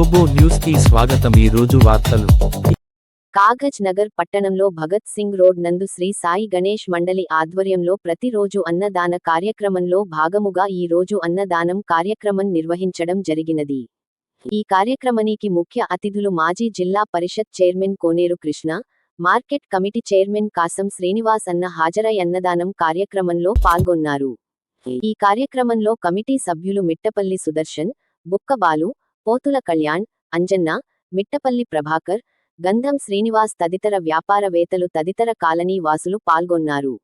గ్లోబో news కి స్వాగతం. ఈ రోజు వార్తలు. కాగజ్ నగర్ పట్టణంలో భగత్ సింగ్ రోడ్ నందు శ్రీ సాయి గణేష్ మండలి ఆధ్వర్యంలో ప్రతిరోజు అన్నదాన కార్యక్రమంలో భాగముగా ఈ రోజు అన్నదానం కార్యక్రమం నిర్వహించడం జరిగినది. ఈ కార్యక్రమానికి ముఖ్య అతిథులు మాజీ zilla parishad chairman Koneru Krishna, market committee chairman Kasam Srinivas అన్న హాజరై అన్నదానం కార్యక్రమంలో పాల్గొన్నారు. ఈ కార్యక్రమంలో కమిటీ సభ్యులు మిట్టపల్లి సుదర్శన్, బుక్కబాలు, పోతుల కళ్యాణ్, అంజన్న, మిట్టపల్లి ప్రభాకర్, గంధం శ్రీనివాస్ తదితర వ్యాపారవేత్తలు తదితర కాలనీ వాసులు పాల్గొన్నారు.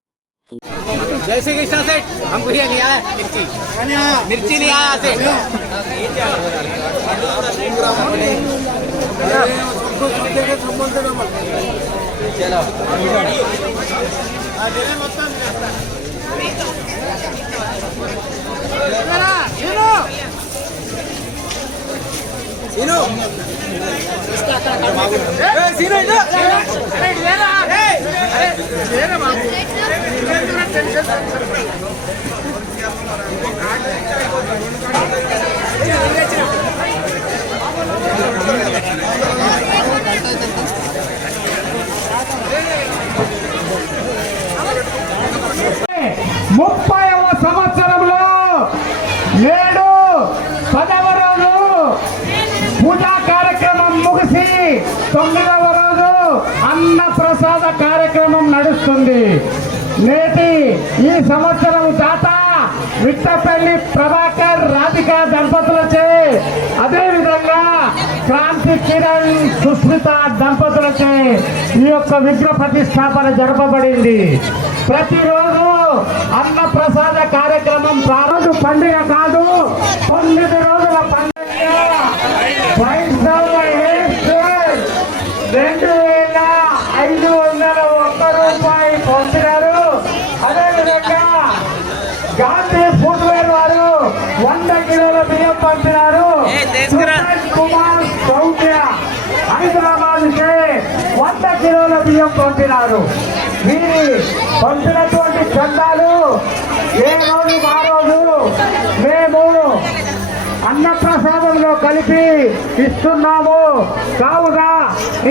ముప్పైవ సంవత్సరంలో నేడు 10వ రోజు పూజా కార్యక్రమం ముగిసి 9వ రోజు అన్న ప్రసాద కార్యక్రమం నడుస్తుంది. నేటి ఈ సంవత్సరం దాత మిట్టపల్లి ప్రభాకర్ రాధిక దంపతులచే, అదేవిధంగా క్రాంతి కిరణ్ సుస్మిత దంపతులచే ఈ యొక్క విగ్రహ ప్రతిష్టాపన జరపబడింది. ప్రతిరోజు అన్న ప్రసాద కార్యక్రమం ప్రారంభ పండుగ కాదు, 9 రోజుల పండుగ. 2501 రూపాయి పంపినారు. అదేవిధంగా గాంధీ ఫుట్వేర్ వారు 100 కిలోల బియ్యం పంపినారు. కుమార్ సౌఖ్య హైదరాబాద్ కి 100 కిలోల బియ్యం పంపినారు. వీరి పంపినటువంటి చందాలు ఏ రోజు ఆ రోజు మేము అన్నప్రసాదంలో కలిపి ఇస్తున్నాము. కావున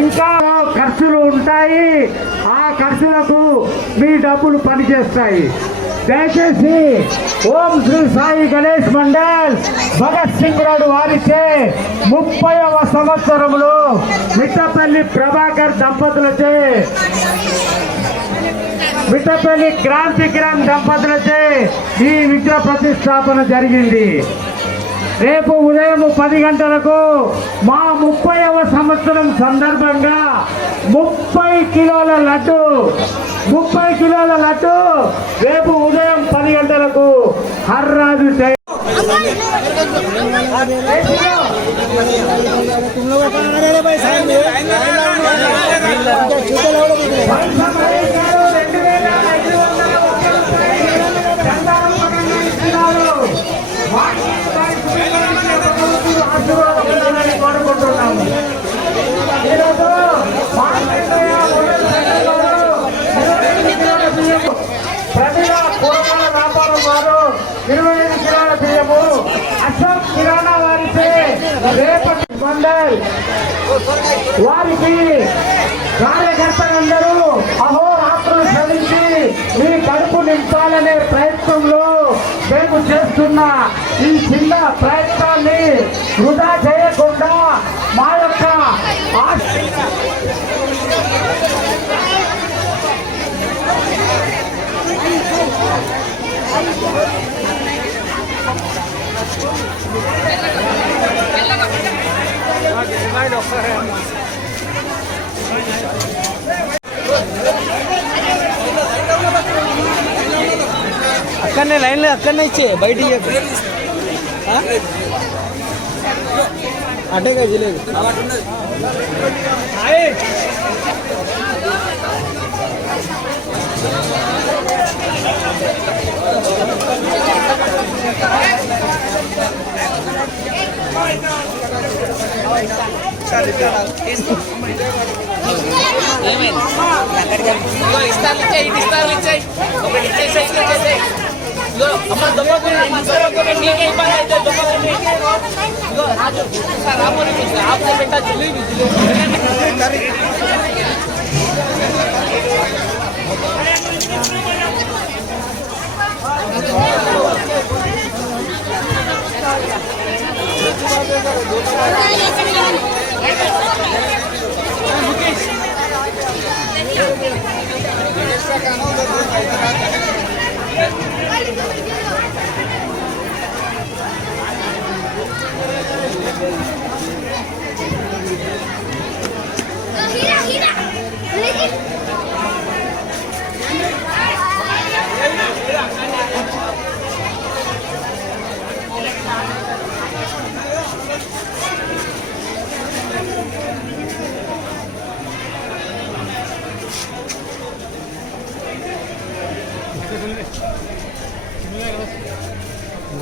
ఇంకా ఖర్చులు ఉంటాయి, ఆ ఖర్చులకు మీ డబ్బులు పనిచేస్తాయి. దయచేసి ఓం శ్రీ సాయి గణేష్ మండల్ భగత్ సింగ్ రోడ్ వారిచే 30వ సంవత్సరంలో మిట్టపల్లి ప్రభాకర్ దంపతులచే, మిట్టపల్లి క్రాంతి కిరణ్ దంపతులచే ఈ విగ్రహ ప్రతిష్టాపన జరిగింది. రేపు ఉదయం 10 గంటలకు మా 30వ సంవత్సరం సందర్భంగా 30 కిలోల లడ్డు రేపు ఉదయం 10 గంటలకు హర్రాజు కోరుకుంటున్నాము. ఈరోజు ప్రతిగా కూరగాయల వ్యాపారం వారు 25 కిలోల బియ్యము, అశోక్ కిరాణా వారిచే రేపటి మండల్ వారికి కార్యకర్తలందరూ అహోరాత్రులు శ్రమించి మీ కడుపు నింపాలనే ప్రయత్నంలో మేము చేస్తున్న ఈ చిన్న ప్రయత్నాన్ని వృధా చేయకుండా మా యొక్క అక్కడనే లైన్లో అక్కడనే ఇచ్చే బయటికి అటేగా తెలియదు. అమ్మ దొంగ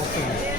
Gracias.